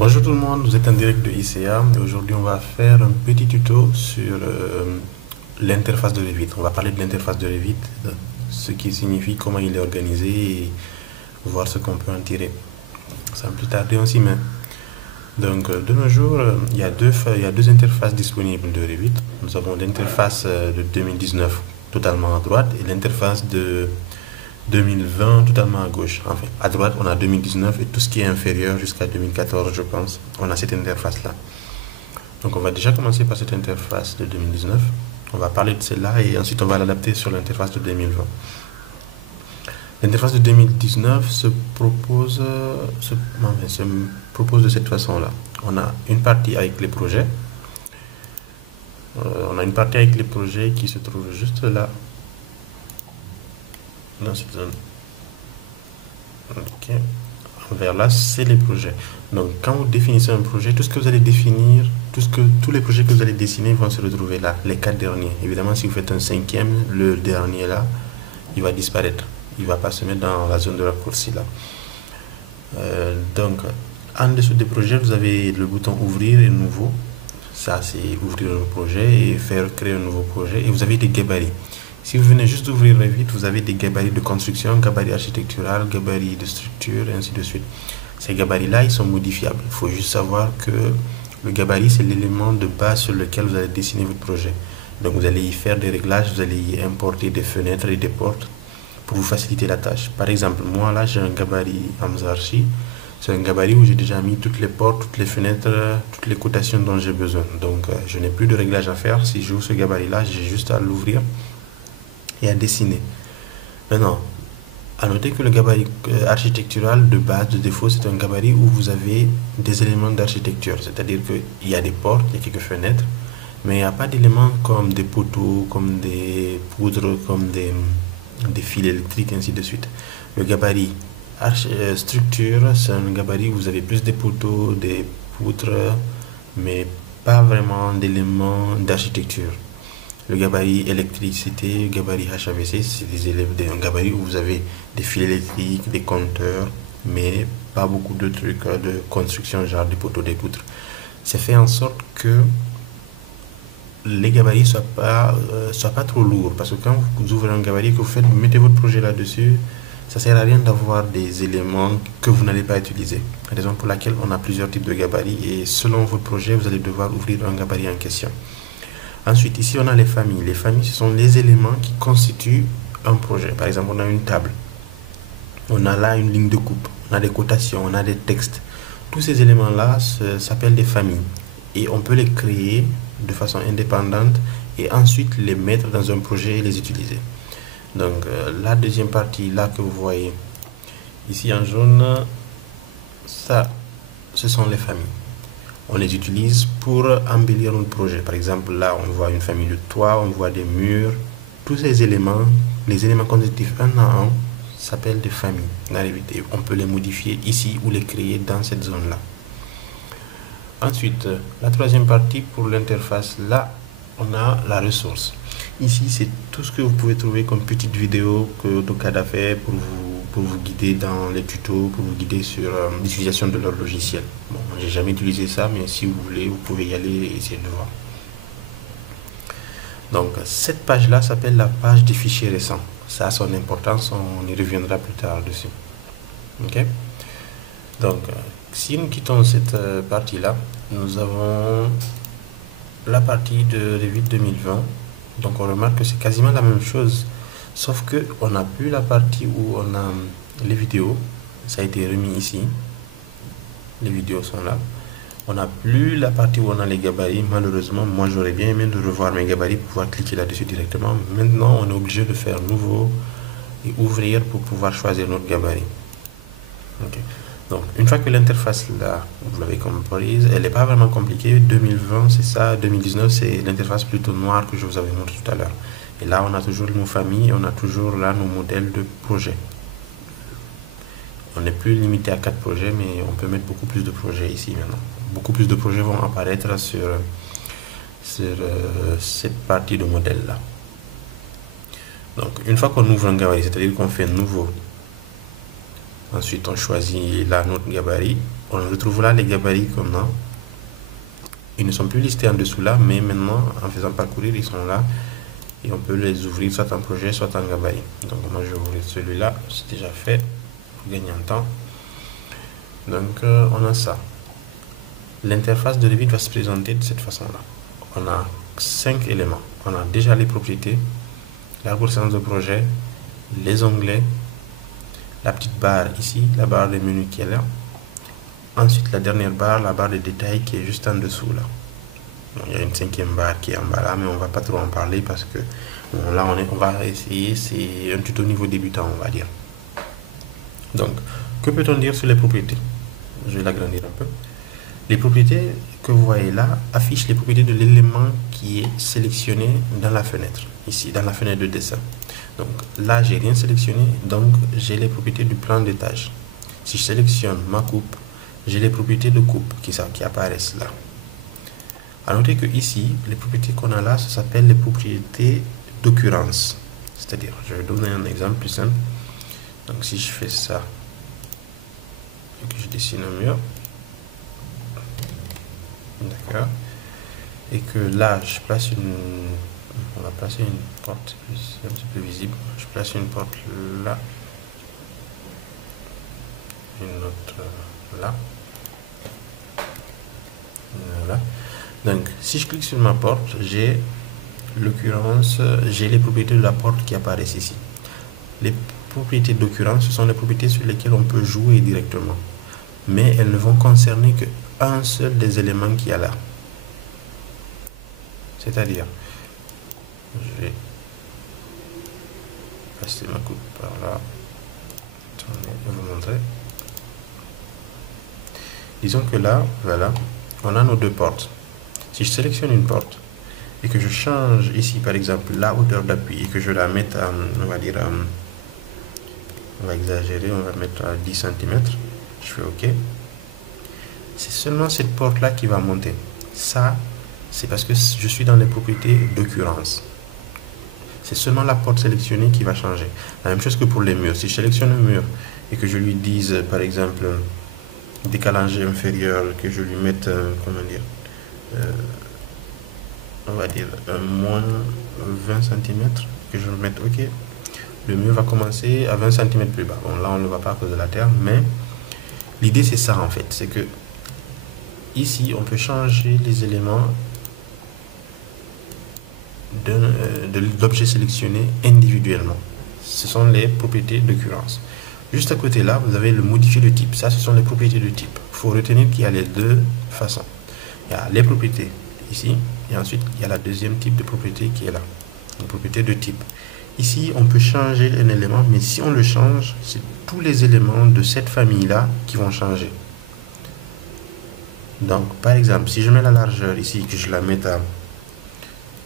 Bonjour tout le monde, vous êtes en direct de ICA et aujourd'hui on va faire un petit tuto sur l'interface de Revit. On va parler de l'interface de Revit, ce qui signifie comment il est organisé et voir ce qu'on peut en tirer. Sans plus tarder, on s'y met. Donc de nos jours, il y a deux interfaces disponibles de Revit. Nous avons l'interface de 2019 totalement à droite et l'interface de 2020 totalement à gauche. Enfin, à droite, on a 2019 et tout ce qui est inférieur jusqu'à 2014, je pense, on a cette interface-là. Donc, on va déjà commencer par cette interface de 2019. On va parler de celle-là et ensuite on va l'adapter sur l'interface de 2020. L'interface de 2019 se propose de cette façon-là. On a une partie avec les projets. On a une partie avec les projets qui se trouve juste là, dans cette zone. Ok. Vers là, c'est les projets. Donc, quand vous définissez un projet, tout ce que vous allez définir, tous les projets que vous allez dessiner vont se retrouver là, les 4 derniers. Évidemment, si vous faites un cinquième, le dernier là, il va disparaître. Il ne va pas se mettre dans la zone de raccourci là. Donc, en dessous des projets, vous avez le bouton ouvrir et nouveau. Ça, c'est ouvrir un projet et faire créer un nouveau projet. Et vous avez des gabarits. Si vous venez juste d'ouvrir Revit, vous avez des gabarits de construction, gabarits architectural, gabarits de structure, et ainsi de suite. Ces gabarits-là, ils sont modifiables. Il faut juste savoir que le gabarit, c'est l'élément de base sur lequel vous allez dessiner votre projet. Donc, vous allez y faire des réglages, vous allez y importer des fenêtres et des portes pour vous faciliter la tâche. Par exemple, moi, là, j'ai un gabarit Amzarchi. C'est un gabarit où j'ai déjà mis toutes les portes, toutes les fenêtres, toutes les cotations dont j'ai besoin. Donc, je n'ai plus de réglage à faire. Si j'ouvre ce gabarit-là, j'ai juste à l'ouvrir et à dessiner. Maintenant, à noter que le gabarit architectural de base, de défaut, c'est un gabarit où vous avez des éléments d'architecture. C'est-à-dire qu'il y a des portes, il y a quelques fenêtres, mais il n'y a pas d'éléments comme des poteaux, comme des poudres, comme des fils électriques, ainsi de suite. Le gabarit structure, c'est un gabarit où vous avez plus des poteaux, des poutres, mais pas vraiment d'éléments d'architecture. Le gabarit électricité, gabarit HAVC, c'est un gabarit où vous avez des fils électriques, des compteurs, mais pas beaucoup de trucs de construction, genre des poteaux, des poutres. C'est fait en sorte que les gabarits soient pas trop lourds. Parce que quand vous ouvrez un gabarit, que vous mettez votre projet là-dessus, ça ne sert à rien d'avoir des éléments que vous n'allez pas utiliser. Raison pour laquelle on a plusieurs types de gabarits et selon votre projet, vous allez devoir ouvrir un gabarit en question. Ensuite, ici, on a les familles. Les familles, ce sont les éléments qui constituent un projet. Par exemple, on a une table. On a là une ligne de coupe. On a des cotations, on a des textes. Tous ces éléments-là s'appellent des familles. Et on peut les créer de façon indépendante et ensuite les mettre dans un projet et les utiliser. Donc, la deuxième partie, là que vous voyez, ici en jaune, ça, ce sont les familles. On les utilise pour embellir notre projet. Par exemple, là, on voit une famille de toits, on voit des murs. Tous ces éléments, les éléments constitutifs un à un, s'appellent des familles. On peut les modifier ici ou les créer dans cette zone-là. Ensuite, la troisième partie pour l'interface, là, on a la ressource. Ici, c'est tout ce que vous pouvez trouver comme petite vidéo que AutoCAD a fait pour vous guider dans les tutos, pour vous guider sur l'utilisation de leur logiciel. Bon, j'ai jamais utilisé ça, mais si vous voulez, vous pouvez y aller et essayer de voir. Donc, cette page-là s'appelle la page des fichiers récents. Ça a son importance, on y reviendra plus tard dessus. Ok? Donc, si nous quittons cette partie-là, nous avons la partie de Revit 2020. Donc, on remarque que c'est quasiment la même chose, sauf que on n'a plus la partie où on a les vidéos. Ça a été remis ici. Les vidéos sont là. On n'a plus la partie où on a les gabarits. Malheureusement, moi, j'aurais bien aimé de revoir mes gabarits pour pouvoir cliquer là-dessus directement. Maintenant, on est obligé de faire nouveau et ouvrir pour pouvoir choisir notre gabarit. Ok. Donc, une fois que l'interface là, vous l'avez comprise, elle n'est pas vraiment compliquée. 2020, c'est ça. 2019, c'est l'interface plutôt noire que je vous avais montré tout à l'heure. Et là, on a toujours nos familles, on a toujours là nos modèles de projets. On n'est plus limité à 4 projets, mais on peut mettre beaucoup plus de projets ici maintenant. Beaucoup plus de projets vont apparaître sur cette partie de modèle là. Donc, une fois qu'on ouvre un gabarit, c'est-à-dire qu'on fait nouveau. Ensuite, on choisit là notre gabarit. On retrouve là les gabarits qu'on a. Ils ne sont plus listés en dessous là, mais maintenant, en faisant parcourir, ils sont là. Et on peut les ouvrir soit en projet, soit en gabarit. Donc moi, je vais ouvrir celui-là. C'est déjà fait pour gagner en temps. Donc, on a ça. L'interface de Revit va se présenter de cette façon-là. On a 5 éléments. On a déjà les propriétés, l'arborescence de projet, les onglets, la petite barre ici, la barre de menu qui est là. Ensuite, la dernière barre, la barre de détail qui est juste en dessous là. Bon, il y a une 5e barre qui est en bas là, mais on va pas trop en parler parce que bon, là on va essayer, c'est un tuto niveau débutant, on va dire. Donc, que peut-on dire sur les propriétés? Je vais l'agrandir un peu. Les propriétés que vous voyez là affichent les propriétés de l'élément qui est sélectionné dans la fenêtre, ici, dans la fenêtre de dessin. Donc là, j'ai rien sélectionné, donc j'ai les propriétés du plan d'étage. Si je sélectionne ma coupe, j'ai les propriétés de coupe qui apparaissent là. A noter que ici, les propriétés qu'on a là, ça s'appelle les propriétés d'occurrence. C'est-à-dire, je vais donner un exemple plus simple. Donc si je fais ça, et que je dessine un mur, d'accord, et que là je place on va placer une porte, c'est un petit peu visible, je place une porte là, une autre là, voilà. Donc si je clique sur ma porte, j'ai l'occurrence, j'ai les propriétés de la porte qui apparaissent ici. Les propriétés d'occurrence, ce sont les propriétés sur lesquelles on peut jouer directement, mais elles ne vont concerner que un seul des éléments qu'il y a là. C'est-à-dire, je vais passer ma coupe par là. Attendez, je vais vous montrer. Disons que là, voilà, on a nos deux portes. Si je sélectionne une porte et que je change ici, par exemple, la hauteur d'appui et que je la mette à, on va dire, on va exagérer, on va mettre à 10 cm, je fais OK. C'est seulement cette porte-là qui va monter. Ça, c'est parce que je suis dans les propriétés d'occurrence. C'est seulement la porte sélectionnée qui va changer. La même chose que pour les murs. Si je sélectionne un mur et que je lui dise, par exemple, décalage inférieur, que je lui mette, comment dire, on va dire moins 20 cm, que je mette OK, le mur va commencer à 20 cm plus bas. Bon, là, on ne le voit pas à cause de la terre, mais l'idée, c'est ça, en fait. C'est que ici, on peut changer les éléments de l'objet sélectionné individuellement. Ce sont les propriétés d'occurrence. Juste à côté là, vous avez le modifier de type. Ça, ce sont les propriétés de type. Il faut retenir qu'il y a les deux façons. Il y a les propriétés ici, et ensuite, il y a la deuxième type de propriété qui est là. Les propriétés de type. Ici, on peut changer un élément, mais si on le change, c'est tous les éléments de cette famille-là qui vont changer. Donc, par exemple, si je mets la largeur ici, que je la mette à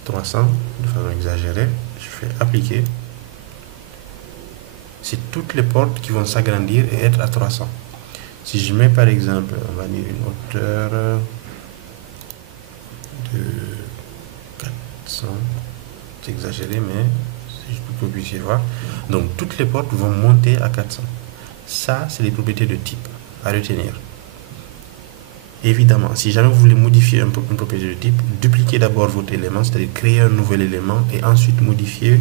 300, de façon exagérée, je fais appliquer. C'est toutes les portes qui vont s'agrandir et être à 300. Si je mets par exemple, on va dire une hauteur de 400, c'est exagéré, mais c'est juste pour que vous puissiez voir. Donc, toutes les portes vont monter à 400. Ça, c'est les propriétés de type à retenir. Évidemment, si jamais vous voulez modifier une propriété de type, dupliquez d'abord votre élément, c'est-à-dire créer un nouvel élément et ensuite modifier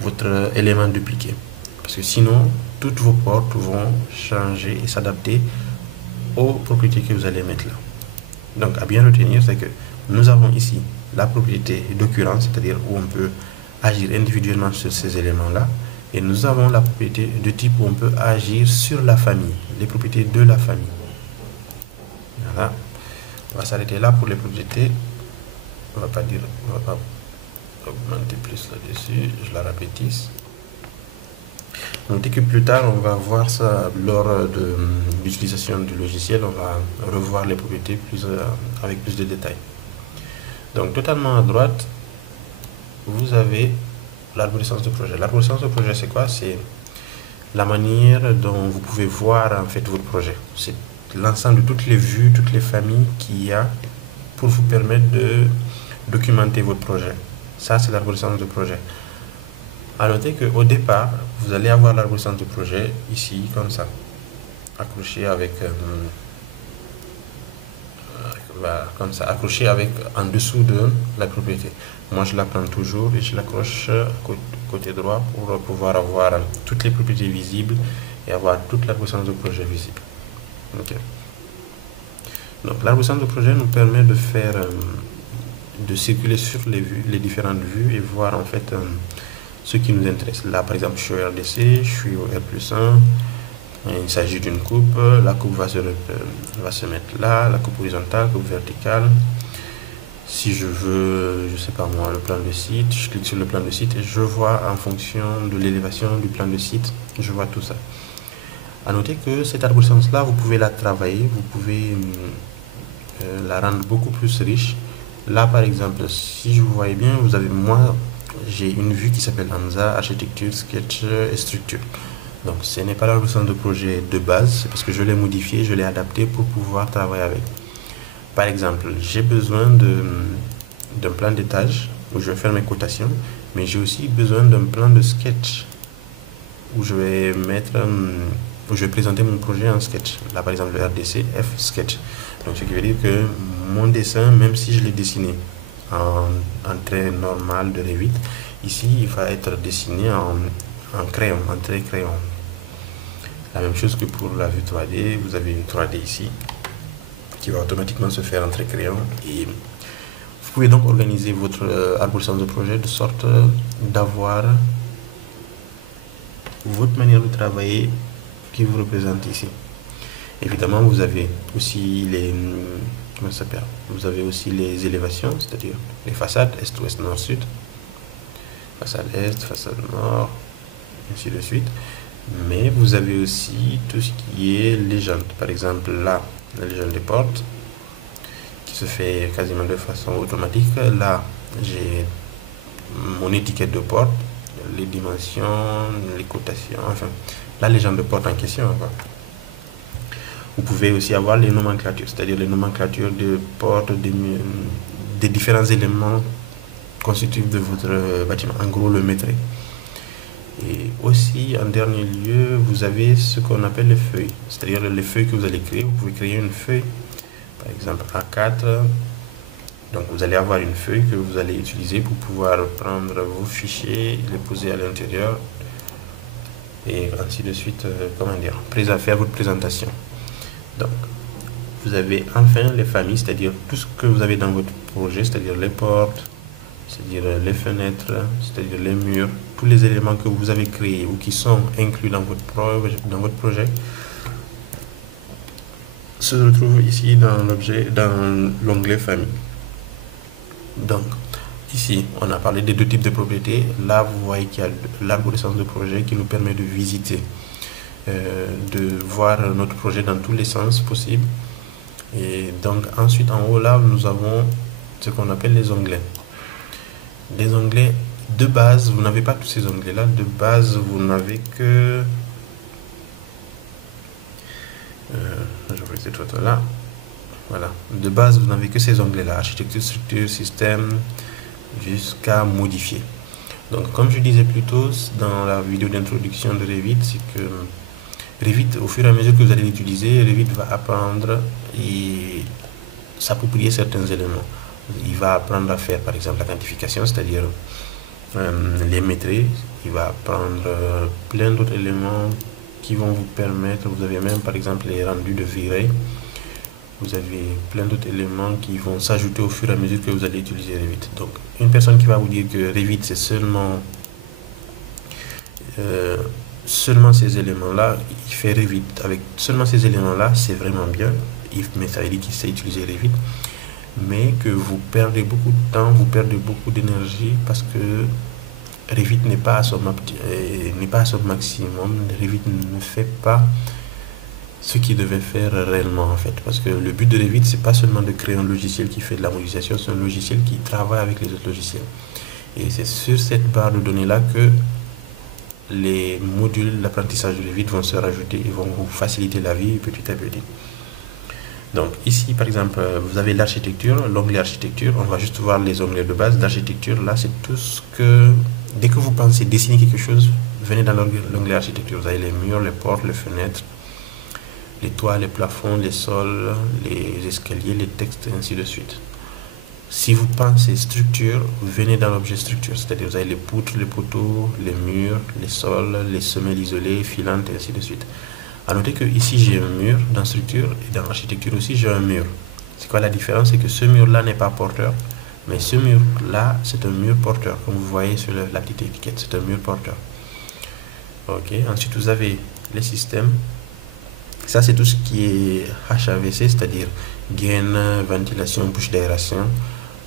votre élément dupliqué. Parce que sinon, toutes vos portes vont changer et s'adapter aux propriétés que vous allez mettre là. Donc, à bien retenir, c'est que nous avons ici la propriété d'occurrence, c'est-à-dire où on peut agir individuellement sur ces éléments-là. Et nous avons la propriété de type où on peut agir sur la famille, les propriétés de la famille. Voilà. On va s'arrêter là pour les propriétés. On va pas augmenter plus là-dessus. Je la répétisse. Notez que plus tard, on va voir ça lors de l'utilisation du logiciel. On va revoir les propriétés avec plus de détails. Donc, totalement à droite, vous avez l'arborescence de projet. L'arborescence de projet, c'est quoi? C'est la manière dont vous pouvez voir en fait votre projet. C'est l'ensemble de toutes les vues, toutes les familles qu'il y a pour vous permettre de documenter votre projet. Ça, c'est l'arborescence de projet. À noter qu'au départ, vous allez avoir l'arborescence de projet ici, comme ça, accroché avec voilà, comme ça, accroché avec en dessous de la propriété. Moi, je la prends toujours et je l'accroche côté droit pour pouvoir avoir toutes les propriétés visibles et avoir toute l'arborescence de projet visible. Ok. Donc, l'arborescence de projet nous permet de faire, de circuler sur les vues, les différentes vues et voir en fait ce qui nous intéresse. Là, par exemple, je suis au RDC, je suis au R+1. Il s'agit d'une coupe. La coupe va se mettre là, la coupe horizontale, coupe verticale. Si je veux, je sais pas moi, le plan de site, je clique sur le plan de site et je vois en fonction de l'élévation du plan de site, je vois tout ça. À noter que cette arborescence-là, vous pouvez la travailler, vous pouvez la rendre beaucoup plus riche. Là, par exemple, si je vous voyez bien, vous avez, moi, j'ai une vue qui s'appelle ANSA, architecture, sketch et structure. Donc, ce n'est pas l'arborescence de projet de base, c'est parce que je l'ai modifié, je l'ai adapté pour pouvoir travailler avec. Par exemple, j'ai besoin d'un plan d'étage où je vais faire mes cotations, mais j'ai aussi besoin d'un plan de sketch où je vais mettre, où je vais présenter mon projet en sketch. Là, par exemple, le RDC F sketch. Donc, ce qui veut dire que mon dessin, même si je l'ai dessiné en trait normal de Revit, ici, il va être dessiné en crayon, en trait crayon. La même chose que pour la vue 3D, vous avez une 3D ici qui va automatiquement se faire en trait crayon et vous pouvez donc organiser votre arborescence de projet de sorte d'avoir votre manière de travailler qui vous représente ici. Évidemment, vous avez aussi les comment ça s'appelle, vous avez aussi les élévations, c'est-à-dire les façades est, ouest, nord, sud, façade est, façade nord, ainsi de suite. Mais vous avez aussi tout ce qui est légende. Par exemple, là, la légende des portes qui se fait quasiment de façon automatique. Là, j'ai mon étiquette de porte, les dimensions, les cotations, enfin, la légende de porte en question. Vous pouvez aussi avoir les nomenclatures, c'est-à-dire les nomenclatures de portes, des différents éléments constitutifs de votre bâtiment. En gros, le métré. Et aussi, en dernier lieu, vous avez ce qu'on appelle les feuilles, c'est-à-dire les feuilles que vous allez créer. Vous pouvez créer une feuille, par exemple A4. Donc, vous allez avoir une feuille que vous allez utiliser pour pouvoir prendre vos fichiers, les poser à l'intérieur et ainsi de suite, comment dire, faire votre présentation. Donc, vous avez enfin les familles, c'est-à-dire tout ce que vous avez dans votre projet, c'est-à-dire les portes, c'est-à-dire les fenêtres, c'est-à-dire les murs, tous les éléments que vous avez créés ou qui sont inclus dans votre projet se retrouvent ici dans l'onglet famille. Donc, ici, on a parlé des deux types de propriétés. Là, vous voyez qu'il y a l'arborescence de projet qui nous permet de visiter, de voir notre projet dans tous les sens possibles. Et donc, ensuite, en haut, là, nous avons ce qu'on appelle les onglets. Les onglets de base, vous n'avez pas tous ces onglets là. De base, vous n'avez que je vais cette photo là. Voilà. De base, vous n'avez que ces onglets là, architecture, structure, système, jusqu'à modifier. Donc, comme je disais plus tôt dans la vidéo d'introduction de Revit, c'est que Revit, au fur et à mesure que vous allez l'utiliser, Revit va apprendre et s'approprier certains éléments. Il va apprendre à faire par exemple la quantification, c'est-à-dire les métrés. Il va apprendre plein d'autres éléments qui vont vous permettre, vous avez même par exemple les rendus de virée, vous avez plein d'autres éléments qui vont s'ajouter au fur et à mesure que vous allez utiliser Revit. Donc une personne qui va vous dire que Revit c'est seulement ces éléments-là, il fait Revit avec seulement ces éléments-là, c'est vraiment bien, mais ça veut dire qu'il sait utiliser Revit, mais que vous perdez beaucoup de temps, vous perdez beaucoup d'énergie parce que Revit n'est pas à son maximum. Revit ne fait pas ce qu'il devait faire réellement en fait, parce que le but de Revit c'est pas seulement de créer un logiciel qui fait de la modélisation, c'est un logiciel qui travaille avec les autres logiciels. Et c'est sur cette barre de données là que les modules d'apprentissage de Revit vont se rajouter et vont vous faciliter la vie petit à petit. Donc ici par exemple vous avez l'architecture, l'onglet architecture, on va juste voir les onglets de base d'architecture. Là c'est tout ce que, dès que vous pensez dessiner quelque chose, venez dans l'onglet architecture, vous avez les murs, les portes, les fenêtres, les toits, les plafonds, les sols, les escaliers, les textes, et ainsi de suite. Si vous pensez structure, vous venez dans l'objet structure, c'est-à-dire vous avez les poutres, les poteaux, les murs, les sols, les semelles isolées, filantes, et ainsi de suite. A noter que ici j'ai un mur dans structure et dans architecture aussi j'ai un mur. C'est quoi la différence? C'est que ce mur-là n'est pas porteur, mais ce mur-là c'est un mur porteur, comme vous voyez sur la petite étiquette, c'est un mur porteur. Ok, ensuite vous avez les systèmes. Ça c'est tout ce qui est HVAC, c'est-à-dire gaine, ventilation, bouche d'aération.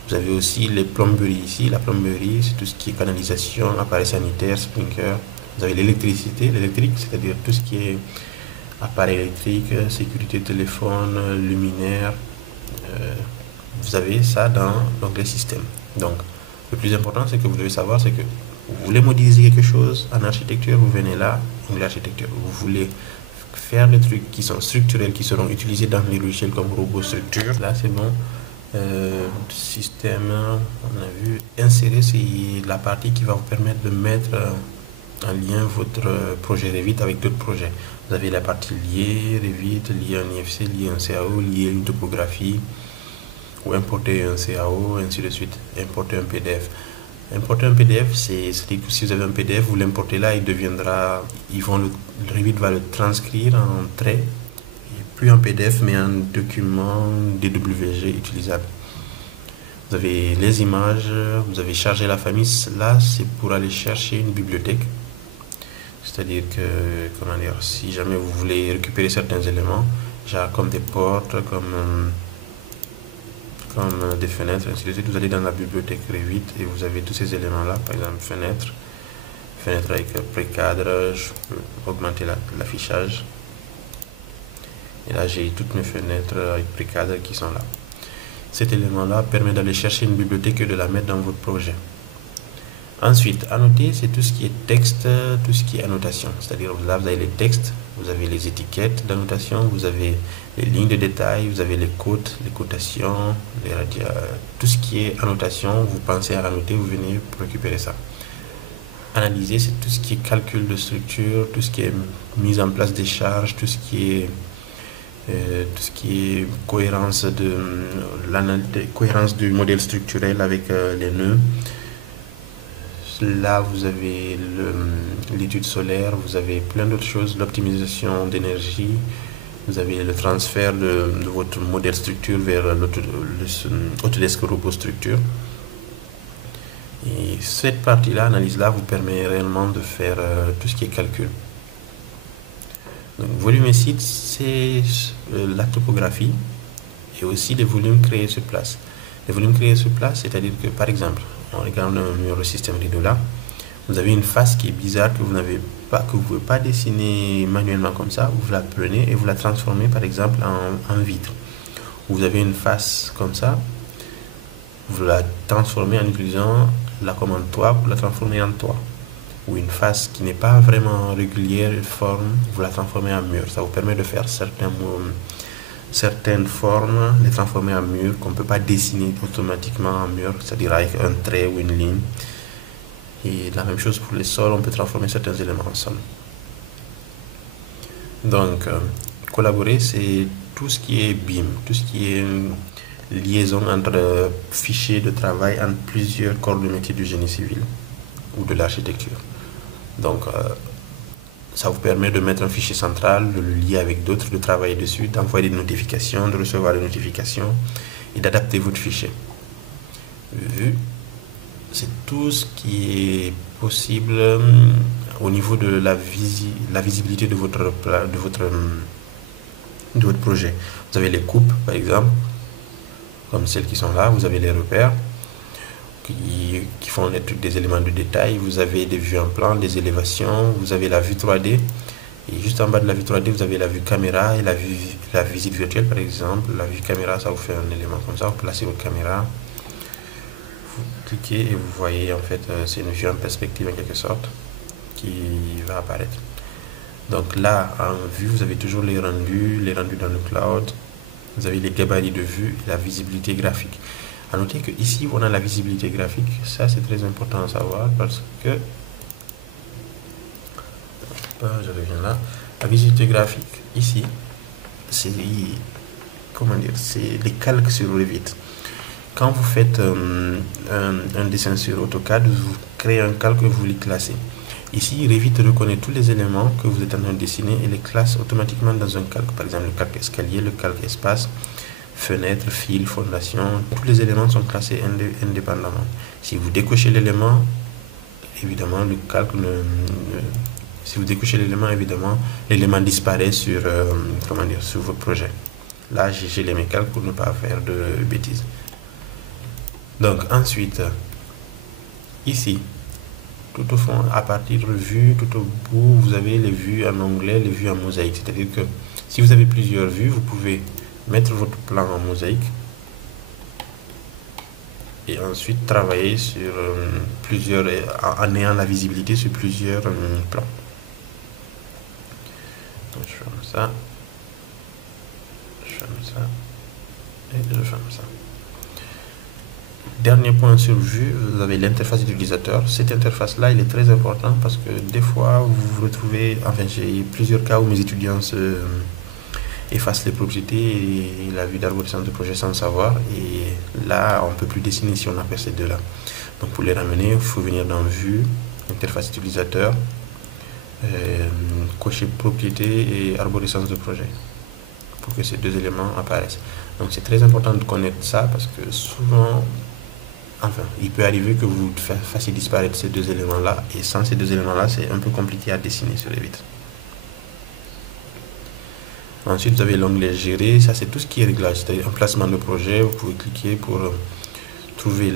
Vous avez aussi les plomberies ici. La plomberie, c'est tout ce qui est canalisation, appareil sanitaire, sprinkler. Vous avez l'électricité, l'électrique, c'est-à-dire tout ce qui est appareil électrique, sécurité téléphone, luminaire. Vous avez ça dans l'onglet système. Donc, le plus important, c'est que vous devez savoir, c'est que vous voulez modéliser quelque chose en architecture, vous venez là, onglet architecture. Vous voulez faire des trucs qui sont structurels, qui seront utilisés dans les logiciels comme robot structure. Là, c'est bon. Système, on a vu. Insérer, c'est la partie qui va vous permettre de mettre en lien votre projet Revit avec d'autres projets. Vous avez la partie liée, Revit, liée un IFC, liée un CAO, liée une topographie, ou importer un CAO, ainsi de suite. Importer un PDF. Importer un PDF, c'est-à-dire que si vous avez un PDF, vous l'importez là, il deviendra, le Revit va le transcrire en trait, plus en PDF, mais en document DWG utilisable. Vous avez les images, vous avez chargé la famille. Là, c'est pour aller chercher une bibliothèque. C'est-à-dire que, comment dire, si jamais vous voulez récupérer certains éléments, genre comme des portes, comme des fenêtres, ainsi de suite, vous allez dans la bibliothèque Revit et vous avez tous ces éléments-là. Par exemple, fenêtre avec pré-cadre, je peux augmenter l'affichage. Et là, j'ai toutes mes fenêtres avec pré-cadre qui sont là. Cet élément-là permet d'aller chercher une bibliothèque et de la mettre dans votre projet. Ensuite, annoter, c'est tout ce qui est texte, tout ce qui est annotation. C'est-à-dire, là, vous avez les textes, vous avez les étiquettes d'annotation, vous avez les lignes de détail, vous avez les cotes, les cotations, tout ce qui est annotation, vous pensez à annoter, vous venez pour récupérer ça. Analyser, c'est tout ce qui est calcul de structure, tout ce qui est mise en place des charges, tout ce qui est cohérence cohérence du modèle structurel avec les nœuds. Là, vous avez l'étude solaire, vous avez plein d'autres choses, l'optimisation d'énergie, vous avez le transfert de votre modèle structure vers Autodesk Robot Structure. Et cette partie-là, analyse-là, vous permet réellement de faire tout ce qui est calcul. Donc, volume et site, c'est la topographie et aussi les volumes créés sur place. Les volumes créés sur place, c'est-à-dire que, par exemple, on regarde le système rideau là, vous avez une face qui est bizarre que vous n'avez pas, que vous ne pouvez pas dessiner manuellement comme ça. Vous la prenez et vous la transformez par exemple en vitre. Vous avez une face comme ça, vous la transformez en utilisant la commande toit pour la transformer en toit. Ou une face qui n'est pas vraiment régulière, forme, vous la transformez en mur. Ça vous permet de faire certaines formes, les transformer en mur qu'on ne peut pas dessiner automatiquement en mur, c'est-à-dire avec un trait ou une ligne. Et la même chose pour les sols, on peut transformer certains éléments en sol. Donc, collaborer, c'est tout ce qui est BIM, tout ce qui est liaison entre fichiers de travail entre plusieurs corps de métier du génie civil ou de l'architecture. Donc, ça vous permet de mettre un fichier central, de le lier avec d'autres, de travailler dessus, d'envoyer des notifications, de recevoir des notifications et d'adapter votre fichier. Vu, c'est tout ce qui est possible au niveau de la visibilité de votre projet. Vous avez les coupes, par exemple, comme celles qui sont là. Vous avez les repères qui font des éléments de détail. Vous avez des vues en plan, des élévations. Vous avez la vue 3D. Et juste en bas de la vue 3D, vous avez la vue caméra et la visite virtuelle, par exemple. La vue caméra, ça vous fait un élément comme ça. Vous placez votre caméra. Vous cliquez et vous voyez, en fait, c'est une vue en perspective en quelque sorte qui va apparaître. Donc là, en vue, vous avez toujours les rendus dans le cloud. Vous avez les gabarits de vue et la visibilité graphique. A noter que ici, on a la visibilité graphique. Ça, c'est très important à savoir parce que je reviens là. La visibilité graphique, ici, c'est, comment dire, c'est les calques sur Revit. Quand vous faites un dessin sur AutoCAD, vous créez un calque et vous les classez. Ici, Revit reconnaît tous les éléments que vous êtes en train de dessiner et les classe automatiquement dans un calque. Par exemple, le calque escalier, le calque espace, fenêtre, fil, fondation. Tous les éléments sont classés indépendamment. Si vous décochez l'élément, évidemment, le calque si vous décochez l'élément, évidemment, l'élément disparaît sur, comment dire, sur votre projet. Là, j'ai les mes calques pour ne pas faire de bêtises. Donc, ensuite, ici, tout au fond, à partir de vues, tout au bout, vous avez les vues en onglet, les vues en mosaïque. C'est-à-dire que si vous avez plusieurs vues, vous pouvez mettre votre plan en mosaïque et ensuite travailler sur plusieurs, en ayant la visibilité sur plusieurs plans. Donc, je ferme ça, et je ferme ça. Dernier point sur vue, vous avez l'interface utilisateur. Cette interface-là, il est très important parce que des fois, vous vous retrouvez, enfin, j'ai plusieurs cas où mes étudiants effacent les propriétés et la vue d'arborescence de projet sans le savoir. Et là, on ne peut plus dessiner si on a fait ces deux-là. Donc, pour les ramener, il faut venir dans vue, interface utilisateur, cocher propriété et arborescence de projet pour que ces deux éléments apparaissent. Donc, c'est très important de connaître ça parce que souvent, enfin, il peut arriver que vous fassiez disparaître ces deux éléments-là, et sans ces deux éléments-là, c'est un peu compliqué à dessiner sur Revit. Ensuite, vous avez l'onglet Gérer, ça c'est tout ce qui est réglage, c'est-à-dire emplacement de projet. Vous pouvez cliquer pour trouver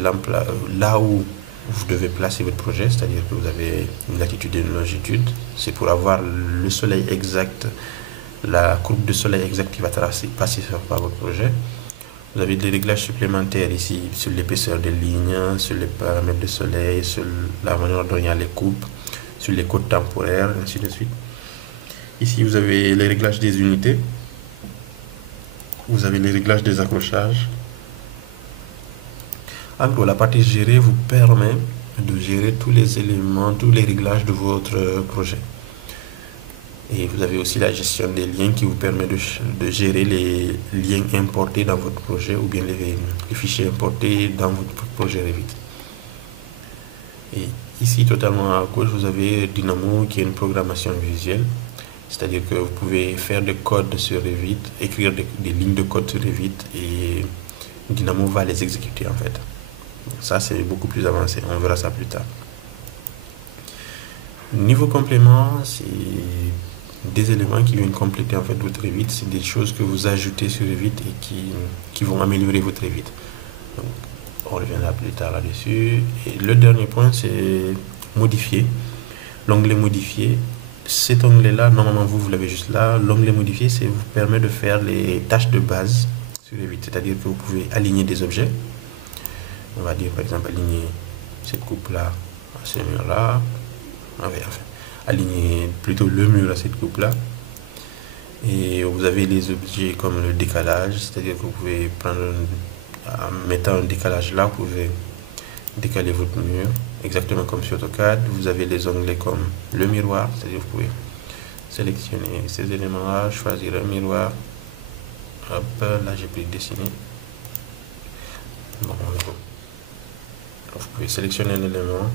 là où vous devez placer votre projet, c'est-à-dire que vous avez une latitude et une longitude. C'est pour avoir le soleil exact, la courbe de soleil exact qui va passer par votre projet. Vous avez des réglages supplémentaires ici sur l'épaisseur des lignes, sur les paramètres de soleil, sur la manière dont il y a les coupes, sur les codes temporaires, ainsi de suite. Ici, vous avez les réglages des unités. Vous avez les réglages des accrochages. En gros, la partie gérer vous permet de gérer tous les éléments, tous les réglages de votre projet. Et vous avez aussi la gestion des liens qui vous permet de gérer les liens importés dans votre projet ou bien les fichiers importés dans votre projet Revit. Et ici, totalement à gauche, vous avez Dynamo qui est une programmation visuelle. C'est-à-dire que vous pouvez faire des codes sur Revit, écrire des lignes de code sur Revit et Dynamo va les exécuter en fait. Donc ça, c'est beaucoup plus avancé. On verra ça plus tard. Niveau complément, c'est des éléments qui viennent compléter en fait votre Revit. C'est des choses que vous ajoutez sur Revit et qui vont améliorer votre Revit. Donc, on reviendra plus tard là-dessus. Et le dernier point, c'est modifier. L'onglet modifier. Cet onglet-là, normalement, vous l'avez juste là. L'onglet modifier, c'est vous permet de faire les tâches de base sur Revit. C'est-à-dire que vous pouvez aligner des objets. On va dire, par exemple, aligner cette coupe-là à ce mur-là. Enfin, aligner plutôt le mur à cette coupe-là. Et vous avez les objets comme le décalage. C'est-à-dire que vous pouvez prendre, en mettant un décalage là, vous pouvez décaler votre mur. Exactement comme sur AutoCAD, vous avez les onglets comme le miroir, c'est-à-dire vous pouvez sélectionner ces éléments-là, choisir un miroir. Hop, là j'ai pris dessiner. Bon, vous pouvez sélectionner un élément,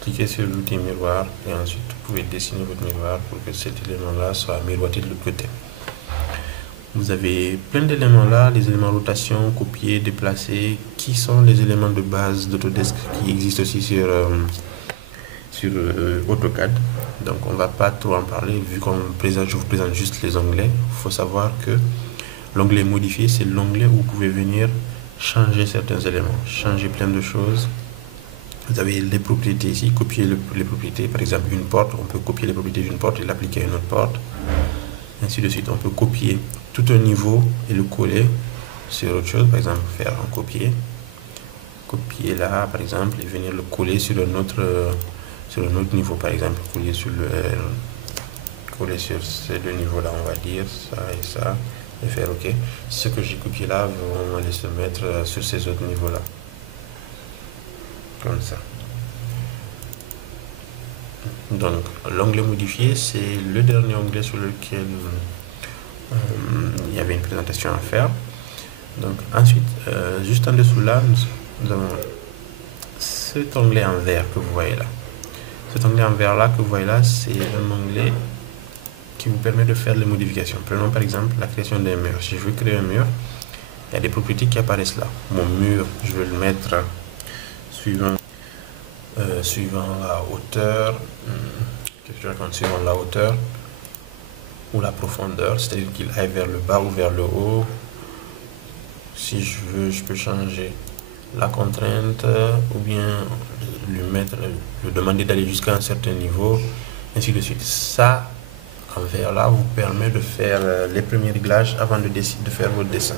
cliquer sur l'outil miroir et ensuite vous pouvez dessiner votre miroir pour que cet élément-là soit miroité de l'autre côté. Vous avez plein d'éléments là, les éléments rotation, copier, déplacer, qui sont les éléments de base d'Autodesk qui existent aussi sur AutoCAD. Donc on ne va pas trop en parler vu qu'on je vous présente juste les onglets. Il faut savoir que l'onglet modifier, c'est l'onglet où vous pouvez venir changer certains éléments, changer plein de choses. Vous avez les propriétés ici, copier les propriétés, par exemple une porte, on peut copier les propriétés d'une porte et l'appliquer à une autre porte. Ainsi de suite, on peut copier tout un niveau et le coller sur autre chose, par exemple faire un copier là par exemple et venir le coller sur un autre niveau, par exemple coller sur ces deux niveaux là, on va dire ça et ça, et faire OK. Ce que j'ai copié là vont aller se mettre sur ces autres niveaux là, comme ça. Donc l'onglet modifier, c'est le dernier onglet sur lequel il y avait une présentation à faire. Donc ensuite, juste en dessous là, nous avons cet onglet en vert que vous voyez là. Cet onglet en vert là que vous voyez là, c'est un onglet qui vous permet de faire les modifications. Prenons par exemple la création d'un mur. Si je veux créer un mur, il y a des propriétés qui apparaissent là. Mon mur, je vais le mettre suivant la hauteur, suivant la hauteur ou la profondeur, c'est-à-dire qu'il aille vers le bas ou vers le haut. Si je veux, je peux changer la contrainte ou bien lui demander d'aller jusqu'à un certain niveau, ainsi de suite. Ça, en vert là, vous permet de faire les premiers réglages avant de faire votre dessin.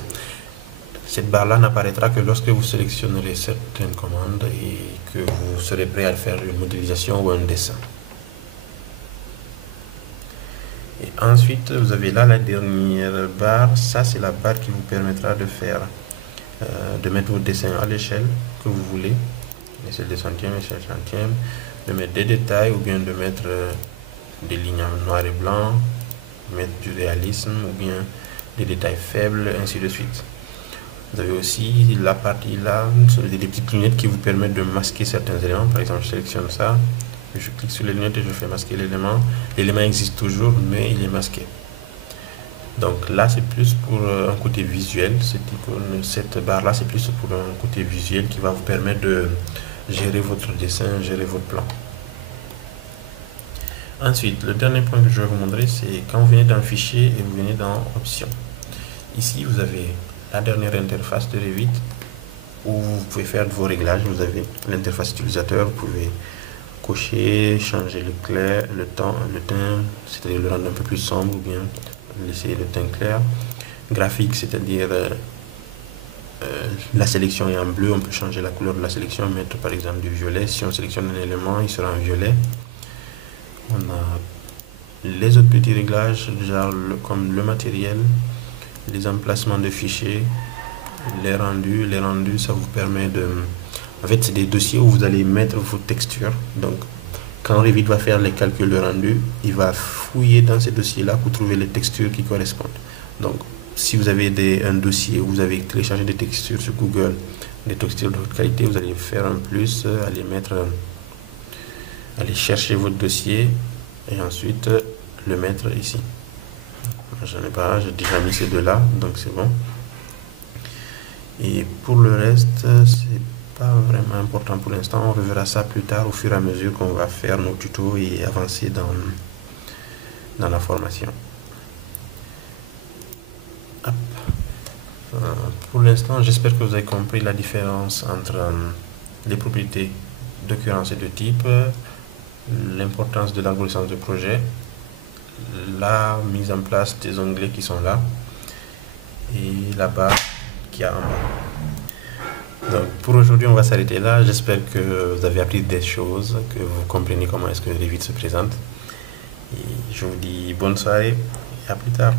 Cette barre là n'apparaîtra que lorsque vous sélectionnerez certaines commandes et que vous serez prêt à faire une modélisation ou un dessin. Et ensuite, vous avez là la dernière barre. Ça, c'est la barre qui vous permettra de faire, de mettre vos dessins à l'échelle que vous voulez, l'échelle des centièmes, l'échelle centième, de mettre des détails ou bien de mettre des lignes en noir et blanc, mettre du réalisme ou bien des détails faibles, ainsi de suite. Vous avez aussi la partie là, des petites lunettes qui vous permettent de masquer certains éléments. Par exemple, je sélectionne ça, je clique sur les lunettes et je fais masquer l'élément. L'élément existe toujours, mais il est masqué. Donc là, c'est plus pour un côté visuel. Cette barre là, c'est plus pour un côté visuel qui va vous permettre de gérer votre dessin, gérer votre plan. Ensuite, le dernier point que je vais vous montrer, c'est quand vous venez dans Fichier et vous venez dans Options. Ici, vous avez la dernière interface de Revit où vous pouvez faire vos réglages. Vous avez l'interface utilisateur, vous pouvez cocher, changer le clair, le teint, c'est-à-dire le rendre un peu plus sombre ou bien laisser le teint clair. Graphique, c'est-à-dire la sélection est en bleu, on peut changer la couleur de la sélection, mettre par exemple du violet. Si on sélectionne un élément, il sera en violet. On a les autres petits réglages, genre comme le matériel, les emplacements de fichiers, les rendus. Les rendus, ça vous permet de... En fait, c'est des dossiers où vous allez mettre vos textures. Donc, quand Revit va faire les calculs de rendu, il va fouiller dans ces dossiers-là pour trouver les textures qui correspondent. Donc, si vous avez un dossier où vous avez téléchargé des textures sur Google, des textures de haute qualité, vous allez faire un plus, aller chercher votre dossier et ensuite le mettre ici. J'en ai pas, j'ai déjà mis ces deux-là, donc c'est bon. Et pour le reste, c'est pas vraiment important pour l'instant. On reverra ça plus tard au fur et à mesure qu'on va faire nos tutos et avancer dans la formation. Hop. Pour l'instant, j'espère que vous avez compris la différence entre les propriétés d'occurrence et de type, l'importance de l'arborescence de projet, la mise en place des onglets qui sont là et la barre qu'il y a en bas. Donc pour aujourd'hui on va s'arrêter là. J'espère que vous avez appris des choses, que vous comprenez comment est-ce que Revit se présente, et je vous dis bonne soirée et à plus tard.